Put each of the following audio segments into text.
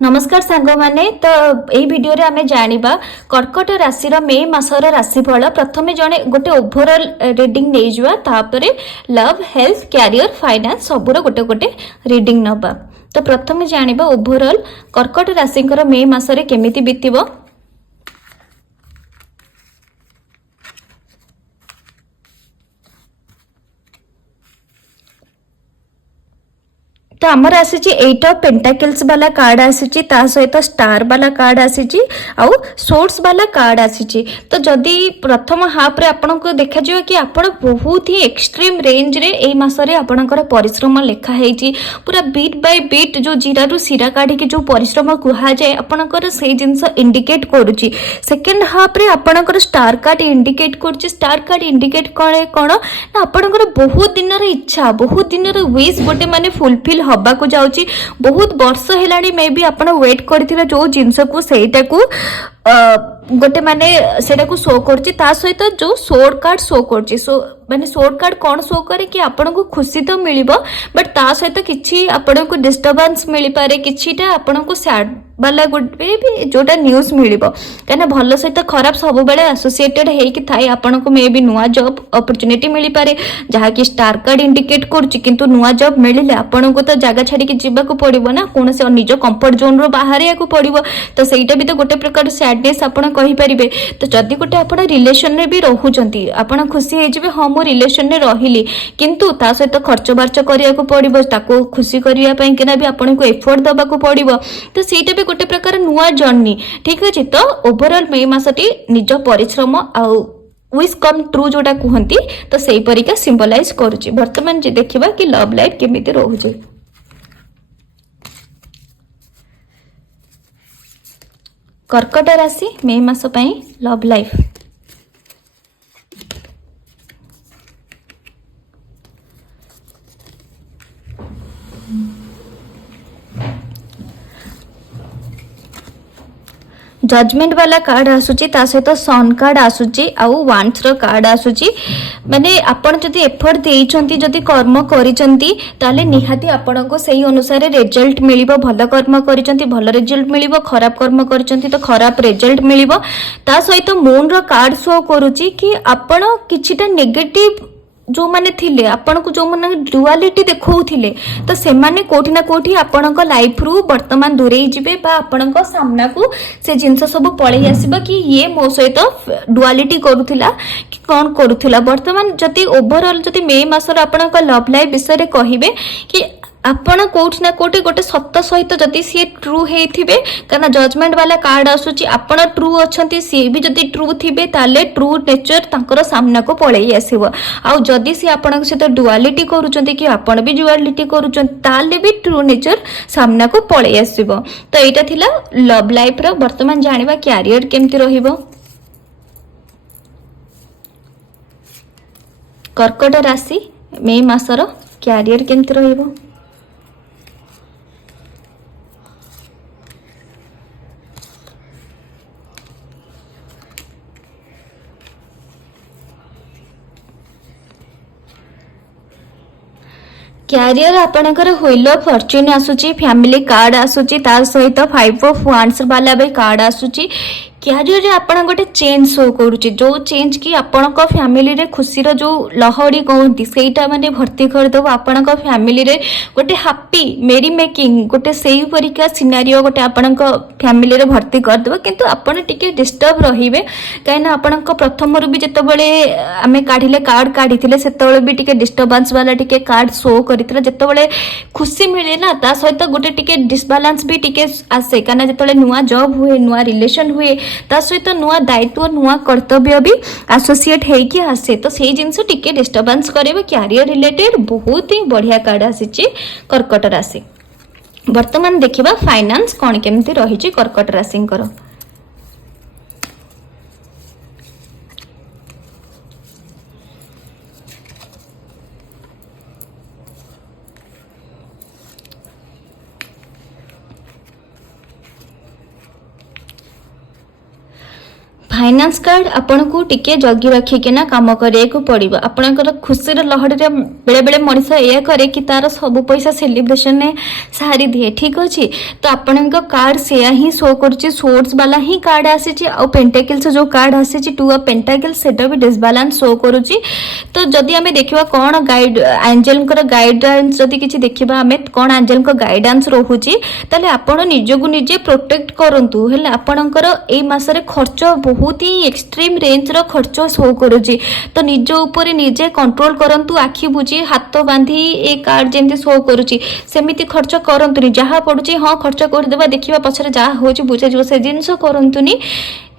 नमस्कार सांग माने तो यही वीडियो रे आमे जानिबा कर्कट राशि मे मासर राशिफल प्रथमे जने गोटे ओभरऑल रीडिंग नै जुवा तापरे लव हेल्थ कैरियर फाइनेंस सबुर गोटे गोटे रीडिंग नबा। तो प्रथमे जानिबा ओभरऑल कर्कट राशिंकर मे मासरे केमिति बितिबो। तो आमर आसी एट ऑफ पेंटाकल्स वाला कार्ड आसी सहित स्टार वाला कार्ड आसी आउ सोर्स वाला कार्ड आसी। तो जदि प्रथम हाफ रे आपन को देखा जाए कि आपण बहुत ही एक्सट्रीम रेंज रे ए मासरे आपणकर परिश्रम लेखा है पूरा बीट बाय बीट जो जीरा रु सीरा काढ़ी जो परिश्रम कुहा जाए आपणकर से जिंस इंडिकेट करूची। सेकंड हाफ रे आपणकर स्टार कार्ड इंडिकेट करूची। स्टार कार्ड इंडिकेट करे कोन ना आपणकर बहुत दिन रे इच्छा बहुत दिन रे विश गोटे माने फुलफिल हवा को जाउची। बहुत वर्ष हेलाणी मे भी आपण वेट करथिला जो जिंस को सेटा को गोटे माने सेटा को शो करची। ता सहित जो सोर्ड कार्ड शो करची सो माने सोर्ड कार्ड कौन शो करे कि आपण को खुशी तो मिलिबो बट ता सहित किछि आपण को डिस्टर्बेंस मिली पारे किछिटा आपण को सैड वाला गोटे भी जोटा न्यूज मिलिबो कना भलो सहित खराब सब बेले एसोसिएटेड हे कि थाए आपण को मे भी नुवा जॉब अपॉर्चुनिटी मिली पारे जहा कि स्टार कार्ड इंडिकेट करची। किंतु नुवा जॉब मिलिले आपण को तो जागा छाडी कि जिबा को पड़िबो ना कोन से निज कंफर्ट जोन रो बाहर को पड़िबो। तो सेटा भी तो गोटे प्रकार सैडनेस आपण कहि परिबे। तो जदी गोटे आपण रिलेशन रे भी रहउचंती आपण खुशी हे जिबे हम रिलेशन रे रहिली किंतु ता सहित खर्च बार्च करिया को पड़िबो ताको खुशी करिया पई केना भी आपण को एफर्ट दबा को पड़िबो। तो सेटा भी गोटे प्रकार नुआ जर्नी ठीक अछि। तो ओवरऑल मे मासटी निज परिश्रम आउ विश कम ट्रू जोटा कहती तो सही परिका सिंबलाइज करुची। वर्तमान जे देखिबा कि लव लाइफ केमिति रहउची। कर्कट राशि मे मास पई लव लाइफ जजमेंट वाला कार्ड आसुची ता सहित सन कार्ड आसुची आउ वांस रो कार्ड आसुची। माने आपण जदी एफर्ट देइचंती जदी कर्म करिचंती ताले निहाती आपण को सही अनुसार रिजल्ट मिलिबो। भलो कर्म करिचंती भलो रिजल्ट मिलिबो खराब कर्म करिचंती तो खराब रिजल्ट मिलिबो। ता सहित मून रो कार्ड शो करूची कि आपण किछिटा नेगेटिव जो माने थिले आपण को जो माने डुअलिटी देखौथिले तो से माने कोठी ना कोठी आपण को लाइफ रु वर्तमान दूरेई जिबे बा आपण को सामना को से जिंस सब पळेई आसीबा कि ये मो सहित डुअलिटी करूथिला कि कोन करूथिला। वर्तमान जति ओवरऑल जति मे मासर आपण को लव लाइफ विषय रे कहिबे कि आपण कोठी ना कोठी गोटे सत्य सहित जति सी ट्रू हेथिबे काना जजमेंट वाला कार्ड आसुची आपण ट्रू अछंती सी भी जति ट्रू थिबे ताले ट्रू नेचर तांकर सामना को पळेई आसीबो। आ जदि सी आपण सहित डुअलिटी करूचंती कि आपण भी डुअलिटी करूचंती ताले भी ट्रू नेचर सामना को पळेई आसीबो। तो एटा थिला लव लाइफ रो। वर्तमान जानिबा कैरियर केमति रहिबो। कर्कट राशि मे मासर कैरियर केमति रहिबो। कैरियर आपणकर व्हील ऑफ फॉर्च्यून आसुची फैमिली कार्ड आसुची ता सहित 5 ऑफ वांड्स वाला भी कार्ड आसुची। कैरियर रे आपण गोटे चेंज शो करूची जो चेंज की आपण को फैमिली रे खुशी रो जो लहड़ी कहती सेटा माने भर्ती कर दो आपण को फैमिली रे गोटे हैप्पी मेरी मेकिंग गोटे सेही परिका सिनेरियो गोटे आपण को फैमिली रे भर्ती कर दो। किंतु आपण टिके डिस्टर्ब रहिबे काइना आपण को प्रथम रु भी जते बेले आमे काढिले कार्ड काढिथिले सेते भी टिके डिस्टर्बेंस वाला टिके कार्ड शो करितरा। जते बेले खुशी मिले ना ता सहित गोटे टिके डिसबैलेंस भी टिके आसे काना जते नुवा जॉब हुए नुवा रिलेशन हुए ता सहित नुआ दायित्व नुआ कर्तव्य भी एसोसिएट हेकी आसे। तो से जिंस टिके डिस्टर्बेंस करेबे। कैरियर रिलेटेड बहुत ही बढ़िया कार्ड आसीची कर्कट राशि। वर्तमान देखिबा फाइनेंस कोन केमति रहिची कर्कट राशिंकर। फाइनान्स कार्ड आपन को टिके जगी रखिके ना काम करिया पड़ो। आपणकर खुशीर लहड़ी बेले बेले मनीष या करे कि तार सब पैसा सेलिब्रेशन ने सारी दिए ठीक अच्छे। तो आपण कार्ड से ही शो करुच्ची सोर्स वाला ही कार्ड आसी पेंटाकिल्स जो कार्ड आसी टू ऑफ पेंटाकिल्स सेटा भी डिसबालांस शो करुच्ची। तो जदि आम देखा कौन गाइड एंजेल गाइडेंस जदि किसी देखा आम कौन एंजेल गाइडेंस रोचे ताले आपण निजको निजे प्रोटेक्ट करंतु हेले आपणकर ए मासरे खर्च बहुत ही एक्सट्रीम रेंज रो खर्च शो करुच्ची। तो निज ऊपर निजे कंट्रोल करंतु आखि बुझी हाथ बांधी ए कार्ड जेमती शो करुच्ची सेमिति खर्च करंतुनी जहाँ पड़ुची हाँ खर्च करदेबा देखिबा पछरे जहाँ होची बुझा जिवो से जिंस करंतुनी।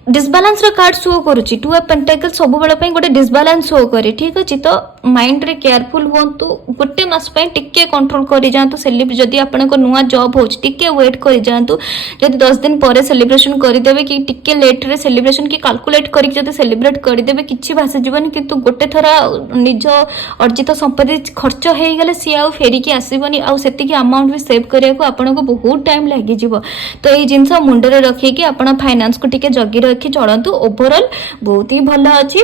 डिसबालांस रो कार्ड शो करुच्ची टू ऑफ पेंटाकल सब बेले पई गोटे डिसबालांस शो करे ठीक अछि। तो माइंड रे केयरफुल होंतु गोटे मास पई टिके कंट्रोल करि जांतु। सेलिब्रेट जदि आपनको नुआ जॉब होच टिके वेट करि जांतु। जदि 10 दिन परे सेलिब्रेशन करि देबे कि टिके लेट रे सेलिब्रेशन की कैलकुलेट करि जदि सेलिब्रेट करि देबे किछि भासे जीवन किंतु गोटे थरा निज अर्जित संपत्ति खर्च हेइ गेले सी आ फेरी की आसीबनी आ सेति की अमाउंट भी सेव करिया को आपनको बहुत टाइम लागि जिवो। तो एई जिंस मुंडे रे रखि कि आपण फाइनेंस को टिके जगी रखि चलतु। ओवरऑल बहुत ही भल अच्छी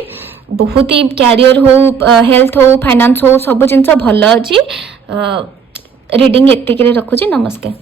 बहुत ही कैरियर हो हेल्थ हो फाइनेंस हो सब जिन भल अच्छी। रीडिंग एतिक रखुची नमस्कार।